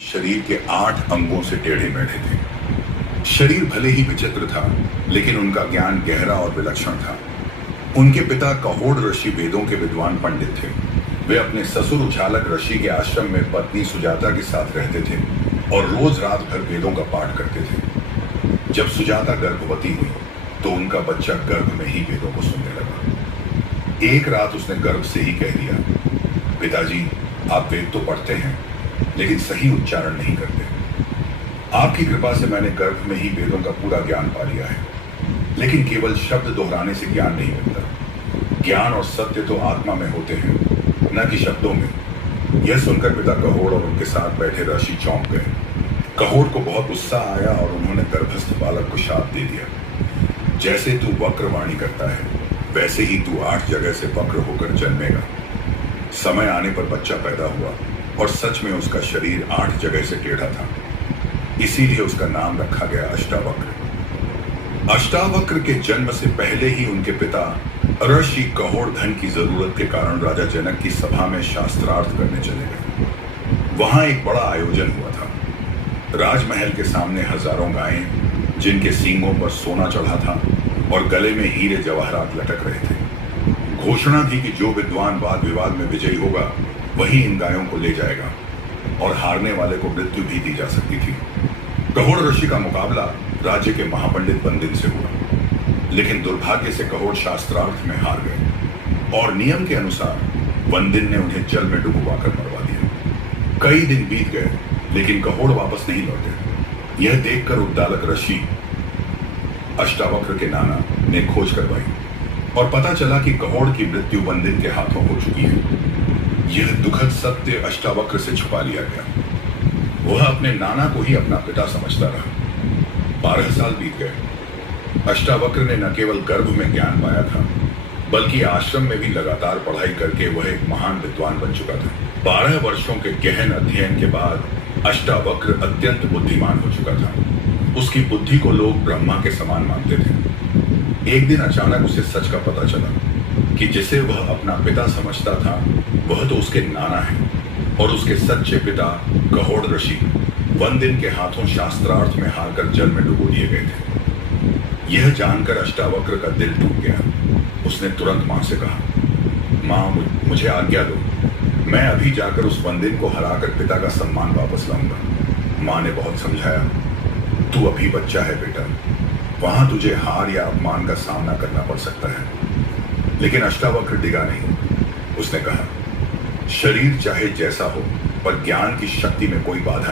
शरीर के 8 अंगों से टेढ़े मेढ़े थे। शरीर भले ही विचित्र था, लेकिन उनका ज्ञान गहरा और विलक्षण था। उनके पिता कहोड़ ऋषि वेदों के विद्वान पंडित थे। वे अपने ससुर उछालक ऋषि के आश्रम में पत्नी सुजाता के साथ रहते थे और रोज रात भर वेदों का पाठ करते थे। जब सुजाता गर्भवती हुई तो उनका बच्चा गर्भ में ही वेदों को सुनने लगा। एक रात उसने गर्भ से ही कह दिया, पिताजी, आप वेद तो पढ़ते हैं लेकिन सही उच्चारण नहीं करते। आपकी कृपा से मैंने गर्भ में ही वेदों का पूरा ज्ञान पा लिया है, लेकिन केवल शब्द दोहराने से ज्ञान नहीं मिलता। ज्ञान और सत्य तो आत्मा में होते हैं, न कि शब्दों में। यह सुनकर पिता कहोड़ और उनके साथ बैठे ऋषि चौंक गए। कहोड़ को बहुत गुस्सा आया और उन्होंने गर्भस्थ बालक को शाप दे दिया, जैसे तू वक्र वाणी करता है वैसे ही तू 8 जगह से वक्र होकर जन्मेगा। समय आने पर बच्चा पैदा हुआ और सच में उसका शरीर 8 जगह से टेढ़ा था, इसीलिए उसका नाम रखा गया अष्टावक्र। अष्टावक्र के जन्म से पहले ही उनके पिता ऋषि कहोड़ धन की जरूरत के कारण राजा जनक की सभा में शास्त्रार्थ करने चले गए। वहां एक बड़ा आयोजन हुआ था। राजमहल के सामने हजारों गायें, जिनके सींगों पर सोना चढ़ा था और गले में हीरे जवाहरात लटक रहे थे। घोषणा थी कि जो विद्वान वाद विवाद में विजयी होगा वही इन गायों को ले जाएगा और हारने वाले को मृत्यु भी दी जा सकती थी। कहोड़ ऋषि का मुकाबला राज्य के महापंडित वंदिन से हुआ, लेकिन दुर्भाग्य से कहोड़ शास्त्रार्थ में हार गए और नियम के अनुसार वंदिन ने उन्हें जल में डुबवा कर मरवा दिया। कई दिन बीत गए लेकिन कहोड़ वापस नहीं लौटे। यह देखकर उद्दालक ऋषि अष्टावक्र के नाना ने खोज करवाई और पता चला कि कहोड़ की मृत्यु वंदिन के हाथों हो चुकी है। यह दुखद सत्य अष्टावक्र से छुपा लिया गया। वह अपने नाना को ही अपना पिता समझता रहा। 12 साल बीत गए। अष्टावक्र ने न केवल गर्भ में ज्ञान पाया था, बल्कि आश्रम में भी लगातार पढ़ाई करके वह एक महान विद्वान बन चुका था। 12 वर्षों के गहन अध्ययन के बाद अष्टावक्र अत्यंत बुद्धिमान हो चुका था। उसकी बुद्धि को लोग ब्रह्मा के समान मानते थे। एक दिन अचानक उसे सच का पता चला कि जिसे वह अपना पिता समझता था वह तो उसके नाना है और उसके सच्चे पिता कहोड़ ऋषि वंदिन के हाथों शास्त्रार्थ में हारकर जल में डुबो दिए गए थे। यह जानकर अष्टावक्र का दिल टूट गया। उसने तुरंत मां से कहा, मां, मुझे आज्ञा दो, मैं अभी जाकर उस वंदिन को हराकर पिता का सम्मान वापस लाऊंगा। मां ने बहुत समझाया, तू अभी बच्चा है बेटा, वहां तुझे हार या अपमान का सामना करना पड़ सकता है। लेकिन अष्टावक्र डिगा नहीं। उसने कहा, शरीर चाहे जैसा हो पर ज्ञान की शक्ति में कोई बाधा